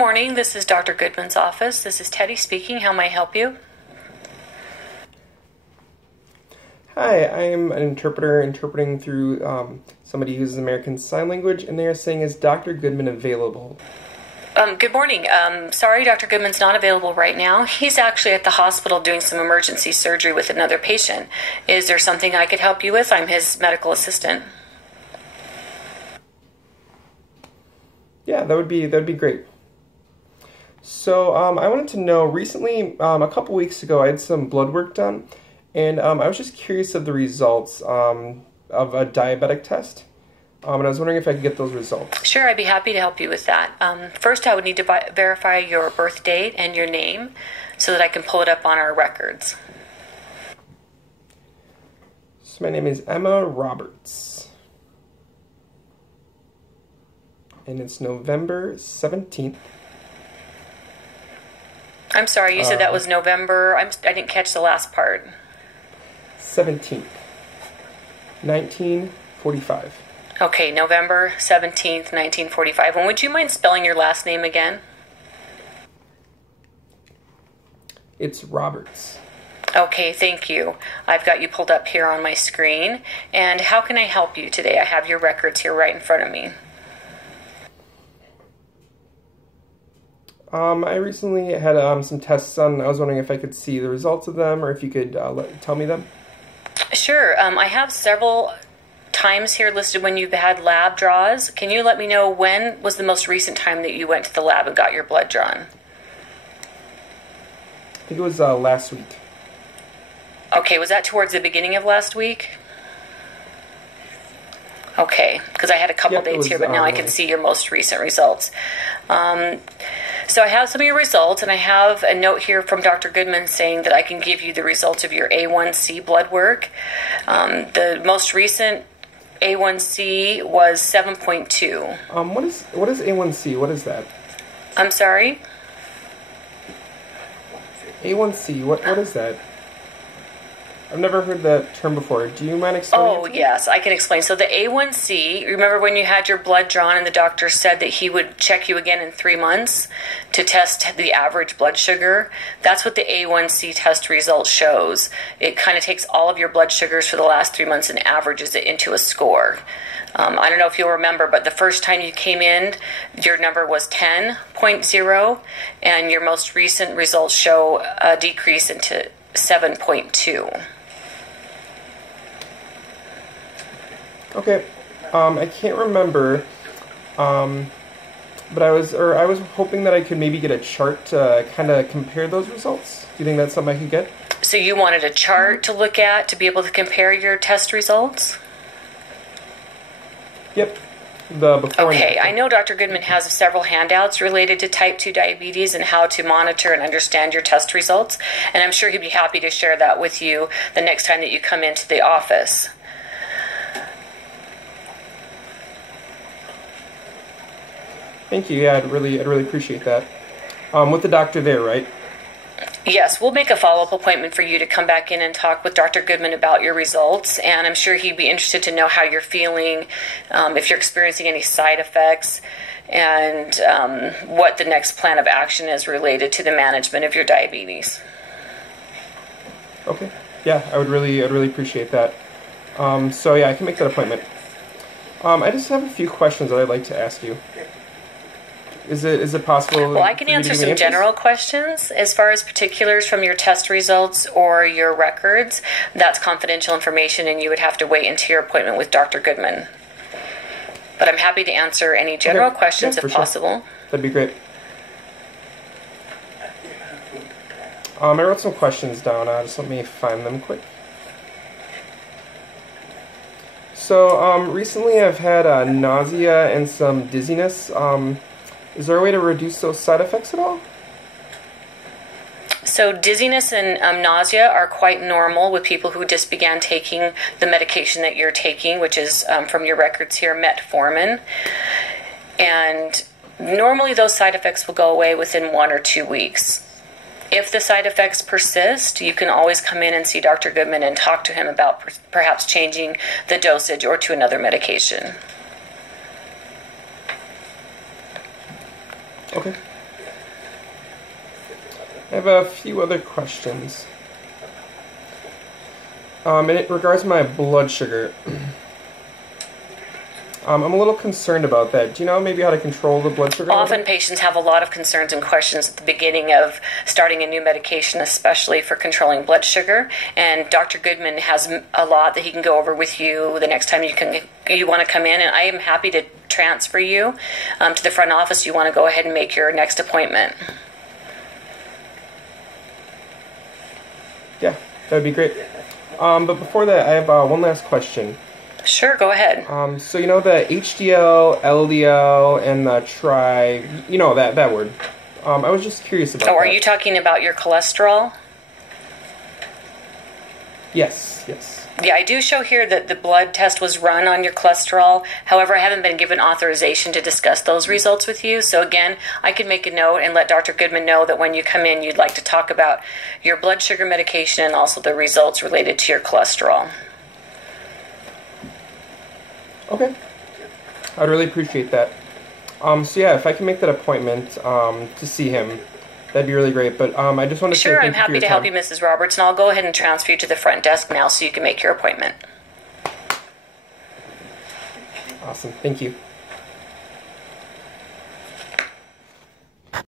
morning. This is Dr. Goodman's office. This is Teddy speaking. How may I help you? Hi, I'm an interpreter interpreting through somebody who uses American Sign Language, and they are saying, is Dr. Goodman available? Good morning. Sorry, Dr. Goodman's not available right now. He's actually at the hospital doing some emergency surgery with another patient. Is there something I could help you with? I'm his medical assistant. Yeah, that would be great. So I wanted to know, recently, a couple weeks ago, I had some blood work done, and I was just curious of the results of a diabetic test. And I was wondering if I could get those results. Sure, I'd be happy to help you with that. First, I would need to verify your birth date and your name so that I can pull it up on our records. So my name is Emma Roberts. And it's November 17th. I'm sorry, you said that was November. I didn't catch the last part. 17th, 1945. Okay, November 17th, 1945. And would you mind spelling your last name again? It's Roberts. Okay, thank you. I've got you pulled up here on my screen. And how can I help you today? I have your records here right in front of me. I recently had some tests done. I was wondering if I could see the results of them, or if you could tell me them. Sure. I have several times here listed when you've had lab draws. Can you let me know when was the most recent time that you went to the lab and got your blood drawn? I think it was last week. Okay, was that towards the beginning of last week? Okay, because I had a couple dates here, but now I can see your most recent results. So I have some of your results, and I have a note here from Dr. Goodman saying that I can give you the results of your A1C blood work. The most recent A1C was 7.2. What is A1C? What is that? I'm sorry? A1C, what is that? I've never heard that term before. Do you mind explaining? Oh, yes, I can explain. So the A1C, remember when you had your blood drawn and the doctor said that he would check you again in 3 months to test the average blood sugar? That's what the A1C test result shows. It kind of takes all of your blood sugars for the last 3 months and averages it into a score. I don't know if you'll remember, but the first time you came in, your number was 10.0, and your most recent results show a decrease into 7.2. Okay, I can't remember, but I was hoping that I could maybe get a chart to kind of compare those results. Do you think that's something I could get? So you wanted a chart to look at to be able to compare your test results? Yep. Okay, I know Dr. Goodman has several handouts related to type 2 diabetes and how to monitor and understand your test results, and I'm sure he'd be happy to share that with you the next time that you come into the office. Thank you. Yeah, I'd really appreciate that. With the doctor there, right? Yes, we'll make a follow-up appointment for you to come back in and talk with Dr. Goodman about your results, and I'm sure he'd be interested to know how you're feeling, if you're experiencing any side effects, and what the next plan of action is related to the management of your diabetes. Okay. Yeah, I'd really appreciate that. So yeah, I can make that appointment. I just have a few questions that I'd like to ask you. Is it possible? Well, I can answer some general questions. As far as particulars from your test results or your records, that's confidential information, and you would have to wait until your appointment with Dr. Goodman. But I'm happy to answer any general questions if possible. That'd be great. I wrote some questions down. Just let me find them quick. So recently I've had nausea and some dizziness. Is there a way to reduce those side effects at all? So dizziness and nausea are quite normal with people who just began taking the medication that you're taking, which is from your records here, metformin. And normally those side effects will go away within 1 or 2 weeks. If the side effects persist, you can always come in and see Dr. Goodman and talk to him about perhaps changing the dosage or to another medication. Okay. I have a few other questions. And it regards my blood sugar. I'm a little concerned about that. Do you know maybe how to control the blood sugar? Often patients have a lot of concerns and questions at the beginning of starting a new medication, especially for controlling blood sugar. And Dr. Goodman has a lot that he can go over with you the next time you want to come in. And I am happy to transfer you to the front office. You want to go ahead and make your next appointment. Yeah, that would be great. But before that, I have one last question. Sure, go ahead. So you know the HDL, LDL, and the you know that word. I was just curious about that. Oh, are you talking about your cholesterol? Yes, yes. Yeah, I do show here that the blood test was run on your cholesterol. However, I haven't been given authorization to discuss those results with you. So again, I could make a note and let Dr. Goodman know that when you come in, you'd like to talk about your blood sugar medication and also the results related to your cholesterol. Okay. I'd really appreciate that. So yeah, if I can make that appointment to see him, that'd be really great. But I just want to say Sure, thank I'm you for happy your to time. help you, Mrs. Roberts, and I'll go ahead and transfer you to the front desk now so you can make your appointment. Awesome. Thank you.